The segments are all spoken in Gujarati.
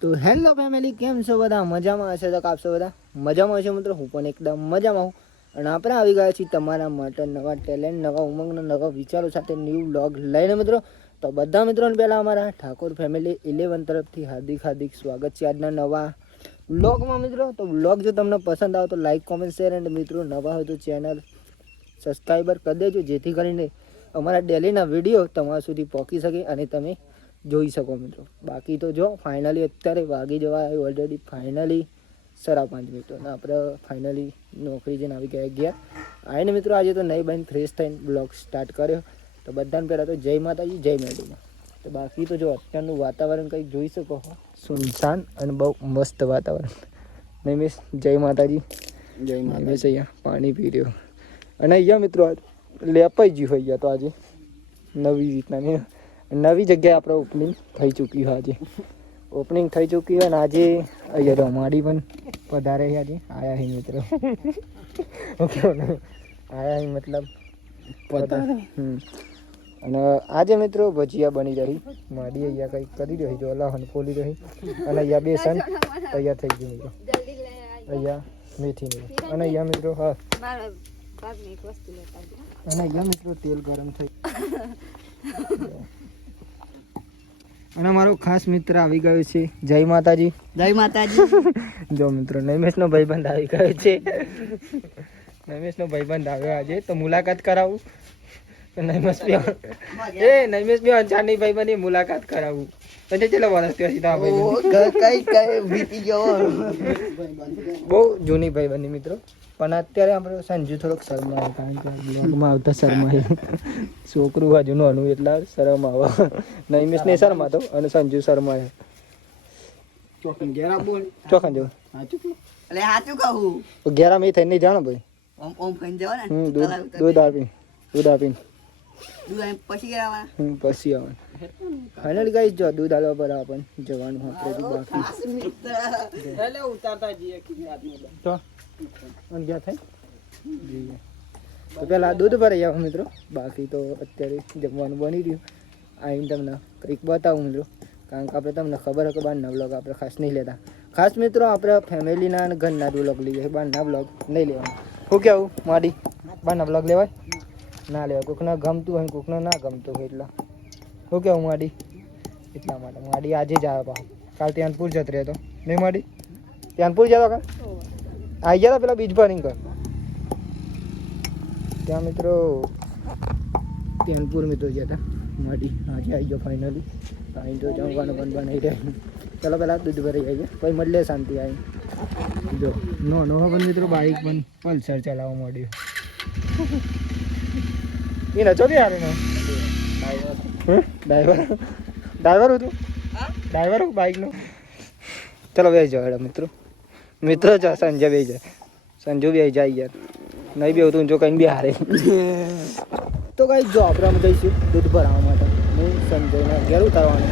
તો હેલો ફેમિલી, કેમ છો બધા? મજામાં હશે તો આપશો બધા મજામાં હશે મિત્રો. હું પણ એકદમ મજામાં હું. અને આપણે આવી ગયા છીએ તમારા માટે નવા ટેલેન્ટ, નવા ઉમંગના નવા વિચારો સાથે ન્યૂ વ્લોગ લઈને મિત્રો. તો બધા મિત્રોને પહેલાં અમારા ઠાકોર ફેમિલી 11 તરફથી હાર્દિક સ્વાગત છે આજના નવા વ્લોગમાં મિત્રો. તો વ્લોગ જો તમને પસંદ આવે તો લાઈક, કોમેન્ટ, શેર અને મિત્રો નવા હોય તો ચેનલ સબસ્ક્રાઈબર કરી દેજો, જેથી કરીને અમારા ડેલીના વિડીયો તમારા સુધી પહોંચી શકે અને તમે જોઈ શકો મિત્રો. બાકી તો જો ફાઇનલી અત્યારે વાગી જવા ઓલરેડી ફાઇનલી 5:30 મિત્રો અને આપણે ફાઇનલી નોકરી જઈને આવી ગયા ગયા આવીને મિત્રો. આજે તો નહીં બહેન ફ્રેશ થઈને બ્લોગ સ્ટાર્ટ કર્યો. તો બધાને પહેલાં તો જય માતાજી, જય મેડીમાં. તો બાકી તો જો અત્યારનું વાતાવરણ કંઈક જોઈ શકો, સુનસાન અને બહુ મસ્ત વાતાવરણ. નૈમેશ જય માતાજી. જય નૈમેશ અહીંયા પાણી પી રહ્યો અને અહીંયા મિત્રો લેપાઈ ગયું હોય ગયા. તો આજે નવી રીતના નવી જગ્યાએ આપણે ઓપનિંગ થઈ ચૂકી હોય. આજે ઓપનિંગ થઈ ચૂકી હોય અને આજે અહીંયા રમાડી પણ પધારે છે. આજે આયા હી મિત્રો. ઓકે આયા હી મતલબ પધારે. અને આજે મિત્રો ભજીયા બની રહી. માડી અહીંયા કંઈક કરી રહી, જો અલાહન ખોલી રહી. અને અહીંયા બેસન તૈયાર થઈ ગયું મિત્રો. અહીંયા મેથીની અને અહીંયા મિત્રો હા અને અહીંયા મિત્રો તેલ ગરમ થઈ. અને અમારો ખાસ મિત્ર આવી ગયો છે. જય માતાજી. જય માતાજી. જો મિત્રો નૈમેશનો ભાઈબંધ આવી ગયો છે. નૈમેશનો ભાઈબંધ આવ્યો આજે, તો મુલાકાત કરાવું. નૈમેશ બી અંજારની ભાઈબંધની મુલાકાત કરાવું. પછી ચલો વર્ષ વીતી ગયો. બહુ જૂની ભાઈબંધી મિત્રો. પણ અત્યારે આપણે સંજુ થોડોક શરમાય, કારણ કે બ્લોગમાં આવતા શરમાય. છોકરું હજુ નાનું એટલા શરમ આવે. નૈમેશ ને શરમાતો અને સંજુ શરમાય. ચોકન ઘેરા બોલ. ચોખા જો એટલે સાચું કહું, ઘેરા મેં થઈને નહીં જાણો ભાઈ. ઓમ ઓમ ખાઈને જવાના. દૂધ આપીને દૂધ આવીને પછી ઘેર આવવાના. પછી આવવાનું. ફાઇનલી ગાઈસ જો દૂધ આલવા પર આપણને જવાનું આપણે તો બાકી. એટલે ઉતારતા જઈએ તો અને ગયા થાય. તો પેલા દૂધ ભરાઈ આવો મિત્રો. બાકી તો અત્યારે જમવાનું બની રહ્યું. આવીને તમને કંઈક બતાવું મિત્રો, કારણ કે આપણે તમને ખબર હોય કે બહારના બ્લોગ આપણે ખાસ નહીં લેતા. ખાસ મિત્રો આપણે ફેમિલીના અને ઘરના બ્લોગ લઈએ, બહારના બ્લોગ નહીં લેવાના. શું કહેવું માડી? બહારના બ્લોગ લેવાય ના લેવાય? કોકને ગમતું હોય, કોકને ના ગમતું હોય. એટલા શું કહેવું માડી? એટલા માટે માડી આજે જ આવ્યો પાછો. કાલ ત્યાંપુર જતો રહેતો નહીં માડી? ત્યાંપુર જતો કાલ આવી ગયા પેલા બીજ ભરીને કર ત્યાં મિત્રો. ત્યાંપુર મિત્રો ગયા હતા માડી. આજે આવી ગયો ફાઇનલી. અહીં તો જમવાનું પણ બનાવી રહ્યા. ચાલો પહેલાં દૂધ ભરાઈ આવી ગયા પછી મળે શાંતિ. આવી જો નો પણ મિત્રો બાઇક પણ પલ્સર ચલાવવા માંડ્યું. એ નચો બી હારે ને ડ્રાઈવર હતું. ડ્રાઈવર બાઇકનો. ચલો બેસી જાઓ મિત્રો. મિત્રો જ સંજય બે જાય, સંજુ બી જાય યાર. નહીં બી આવતું જો કંઈ બી હારે. તો કંઈ જો આપણે જઈશું દૂધ ભરાવવા માટે. હું સંજયને ઘેર ઉતારવાનું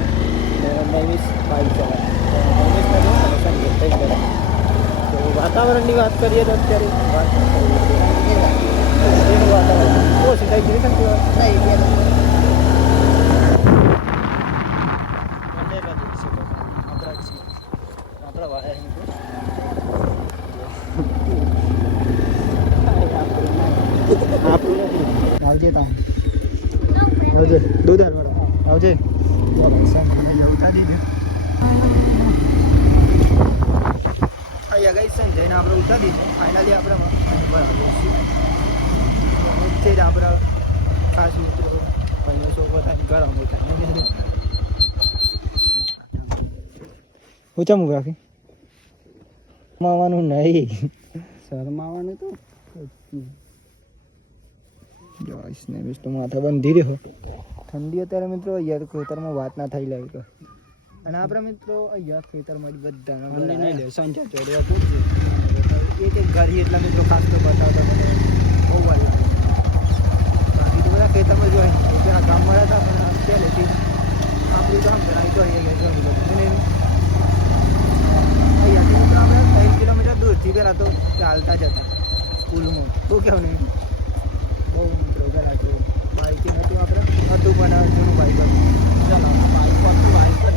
ને નૈમિષ બાઇક ચલાવવાનું. સંજય થઈ ગયા. તો વાતાવરણની વાત કરીએ તો અત્યારે વાતાવરણ બહુ સીધાઈ ગઈ છે. આવજે તા આવજે દૂધ વાળો આવજે. ઉઠા દીધું અહીંયા ગઈ સંજયને આપણે ઉઠા દીધું. ફાઇનલી આપણે જ આપણા ખાસ મિત્રો ભાઈઓ શોખો થાય ગરમ થાય. હું ચમું રાખી માવાનું નહીં, શરમાવાનું તો તો માથા બંધી રહ્યો. ઠંડી અત્યારે મિત્રો અહીંયા ખેતરમાં વાત ના થઈ લાવી તો. અને આપણે મિત્રો અહીંયા ખેતરમાં જ બધા સંચા ચોડ્યા હતું. એક ઘરી એટલા મિત્રો ખાસ તો બતાવતા મને બહુ વાર લાગે. બાકી તો બધા ખેતરમાં જોઈ પેલા ગામવાળા હતા, પણ પહેલેથી આપણું ગામ ભરાય તો અહીંયા અહીંયાથી મિત્રો આપણે 3 કિલોમીટર દૂરથી પહેલાં તો ચાલતા જ હતા સ્કૂલમાં. શું કહેવું નહીં બહુ મિત્રો ઘરા જો બાઇક હતું આપણે હતું પણ જૂનું બાઇક હતું. ચાલો બાઇક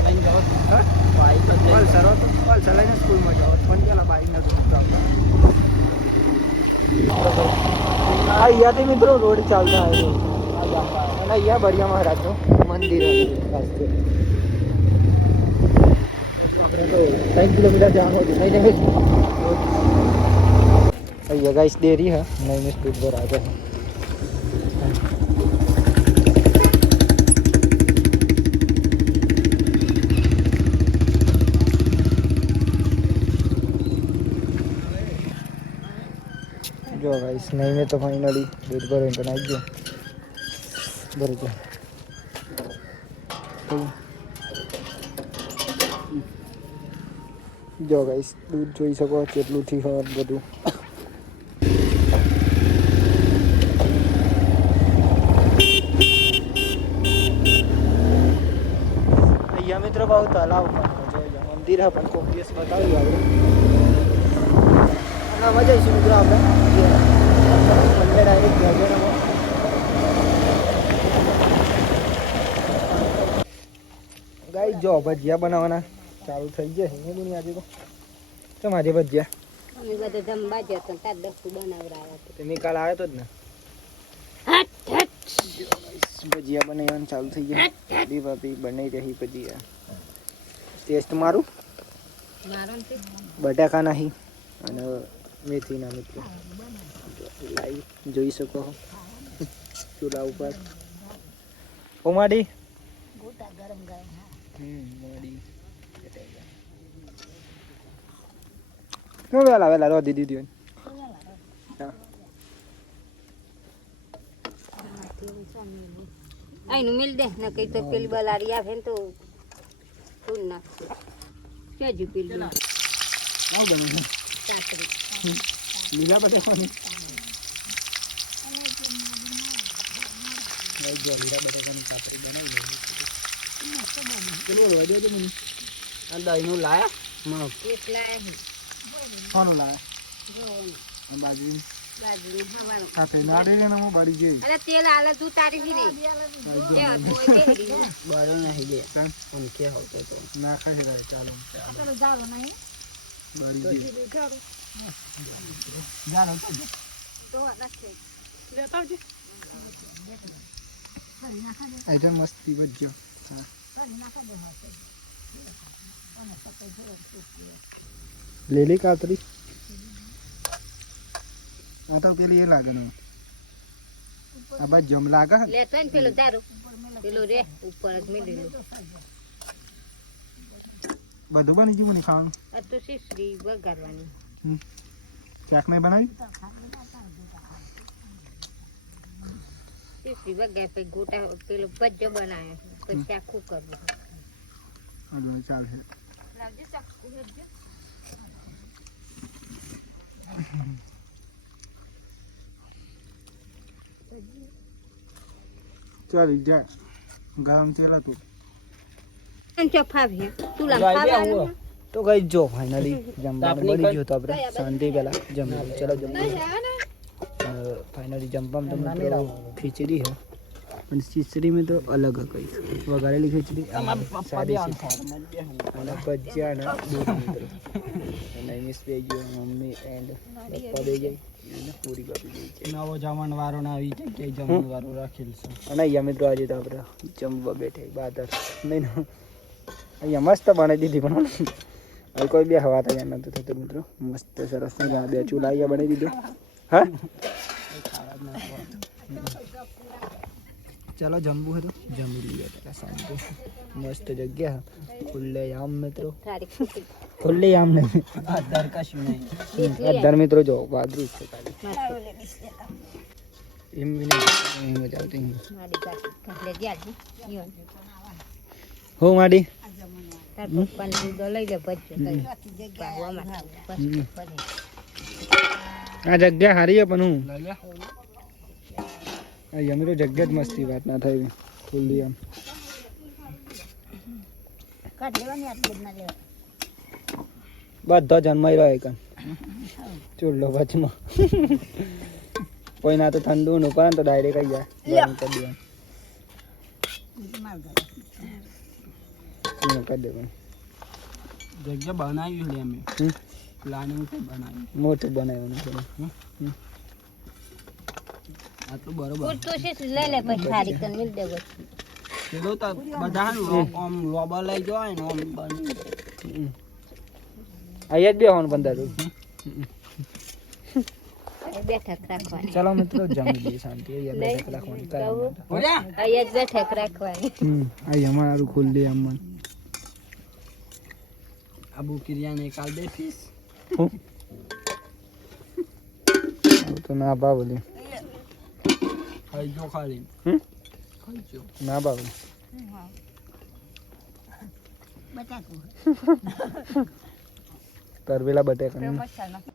લઈને જવા હા બાઈક જ લઈ પલ્સર હતો પલ્સર લઈને સ્કૂલમાં જાઓ પણ પેલા બાઈક નથી આવતા અહીંયાથી મિત્રો રોડ ચાલતા આવે અને અહીંયા બળિયા મહારાજનું મંદિર હતું 3 કિલોમીટર જવાનું હતું નહીં નહીં અહીંયા ગાઈસ ડેરી है नहीं में स्पीड पर आ गए जो गाइस नहीं में तो फाइनली दूध पर इंटरनेट गयो बरोबर जो गाइस दूध જોઈ શકો કેટલું થી હોય બધું અહીંયા મિત્રો બહુ તલાવ પણ જો મંદિર હે પણ કોક દિવસ બતાવ્યું આપણે અને મજા આવી મિત્રો આપણે મંદિર ડાયરેક્ટ ગાજરમાં ગાઈ જો ભજીયા બનાવવાના ચાલુ થઈ જાય ને દુનિયા આજે તો તમારી ભજીયા અમે બધા જમવા જતો તાર દસ્તુ બનાવરાયા તો તમે કાલ આવ્યો તો જ ને ભજીયા બનાવવાનું ચાલુ થઈ ગયા ભાભી બનાવી રહી ભજીયા ટેસ્ટ મારું મારો ને બટાકા નહીં અને મેથીના મિત્રો લાઈવ જોઈ શકો છો ચૂલા ઉપર ઓમાડી ગોટા ગરમ ગરમ મોડી નો વેલા રોધી દીધી આઈનું મિલ દે ને કઈ તો પેલી બલારી આવે ને તો ફૂલ ના કેજુ પેલી સાતરી લીલા બટાકા દહીંનું લાયા એટલા કોનું લાયા બાજરી બાજરી હવાનું કાપે નાડે ને હું બારી ગઈ અરે તેલ આલે તું તારી થી નહીં તે ધોઈ બેહરી બારો નહીં લે પણ કે હોતે તો નાખે છે ચાલો ચલો જાવ નહીં બારી ગઈ ચાલો તો રાખે લેતા આવજે આઈટમ મસ્તી બજ્યો હા લેલી કાતરી આ તો પેલી એ લાગે ને આ બાદ જમ લાગે લેતા ને પેલું તારું પેલું રે ઉપર જ મેળેલું બધું બની ગયું મને ખાવાનું આ તો શીશરી વગાડવાની શાક નહીં બનાવી શીશરી વગાડ પછી ગોટા પેલો ભજ્જો બનાવ્યો પછી આખું કરવું ચાલશે લાવજે ચાકુ હેડજે ચાલ જા ગરમ તેલ હતું ચોફાવી તુલા ખાવાનું તો કઈ જો ફાઇનલી જમવાનું બની ગયું તો આપણે શાંતિ પહેલા જમી ચલો જમવા ફાઇનલી જમવામાં તો મિત્રો ખીચડી હે પણ ખીચડી में तो अलग है कई वगाड़ेली खीचड़ी सादी અને ભજીયા ને દૂધ મિત્રો અને મિસ બે ગયો મમ્મી એન્ડ પપ્પા બે ગઈ અને પૂરી બાપી ગઈ છે નવો જમણ વારો ના આવી જાય કે જમણ વારો રાખેલ છે અને અહીંયા મિત્રો આજે તો આપણે જમવા બેઠે બાદર નહીં અહીંયા મસ્ત બનાવી દીધી પણ હવે કોઈ બે હવા તૈયાર નતું થતું મિત્રો મસ્ત સરસ બે ચૂલા અહીંયા બનાવી દીધો હા चलो जम्बू है तो जमी लिया तेरा शांति मस्त जगह है खुले आम मित्रों खुले आम नहीं આધાર કશું નહીં अदर मित्रों जो बादरू से खाली इम भी नहीं मजा आती है માડી કાકી કાલે જ્યાજી યો हो माडी તાર પપ્પાને દૂધ લઈ લે ભજ્જો પાવામાં પછી आ जगह हारी है पण हूं લઈ લે અહીંયા મિત્રો જગ્યા જ મસ્તી વાત ના થઈ ખુલ્લી આમ કાઢ લેવાની આટલી જ ના લેવા બધો જન્માઈ રહ્યો એક ચૂલો વચમાં કોઈ ના તો ઠંડુ નું કરે તો ડાયરેક્ટ આવી જાય ગરમ કરી દેવાનું એમાં કરી દેવાનું. જગ્યા બનાવી છે અમે હમ. પ્લાનિંગ તો બનાવી મોટું બનાવવાનું છે. આટલું બરોબર પૂરતું છે લઈ લે પછી સારી કરીને મિલ દે બસ. પેલો તો બધા આમ લોબા લઈ જવાય ને આમ બની અહીંયા જ બેહવાનું બંધા તો. બેઠક રાખવાની. ચાલો મિત્રો જમી લઈએ શાંતિ. અહીંયા બેઠક રાખવાની કાંઈ વાંધો. બોલ્યા અહીંયા જ બેઠક રાખવાની. અહીંયા અમારું ખુલ્લી આમ આબુ કિરિયાને કાલ દે ફીસ તો ના બાબલી. ખાઈ જો ખાલી હમ? ખાઈ જો ના બાબલી. તરવેલા બટેકા.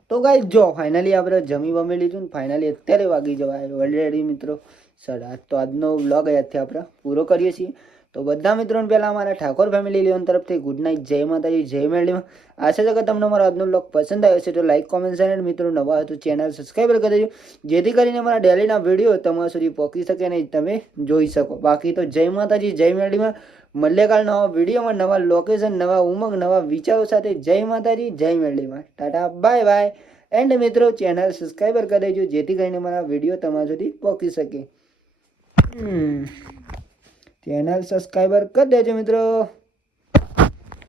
તો ગાઈસ જો ફાઇનલી આપણે જમી બમી લીધું ને ફાઇનલી અત્યારે વાગી જવાય ઓલરેડી મિત્રો 8:30. તો આજનો વ્લોગ અહીંયાથી આપણે પૂરો કરીએ છીએ. તો બધા મિત્રોને પહેલાં અમારા ઠાકોર ફેમિલી લીવન તરફથી ગુડ નાઇટ, જય માતાજી, જય મેરડીમાં. આશા છે કે તમને અમારો આજનો વ્લોગ પસંદ આવ્યો છે. તો લાઈક, કોમેન્ટ, શેર અને મિત્રો નવા હોય તો ચેનલ સબસ્ક્રાઈબ કરી દેજો, જેથી કરીને અમારા ડેલીના વિડીયો તમારા સુધી પહોંચી શકે અને તમે જોઈ શકો. બાકી તો જય માતાજી, જય મેરડીમાં. મળીએ કાલ નવા વિડીયોમાં, નવા લોકેશન, નવા ઉમંગ, નવા વિચારો સાથે. જય માતાજી, જય મેરડીમાં. Tata, bye bye. એન્ડ મિત્રો ચેનલ સબસ્ક્રાઈબર કરી દેજો, જેથી કરીને અમારા વિડીયો તમારા સુધી પહોંચી શકે. ચેનલ સબસ્ક્રાઈબર કરી દેજો મિત્રો.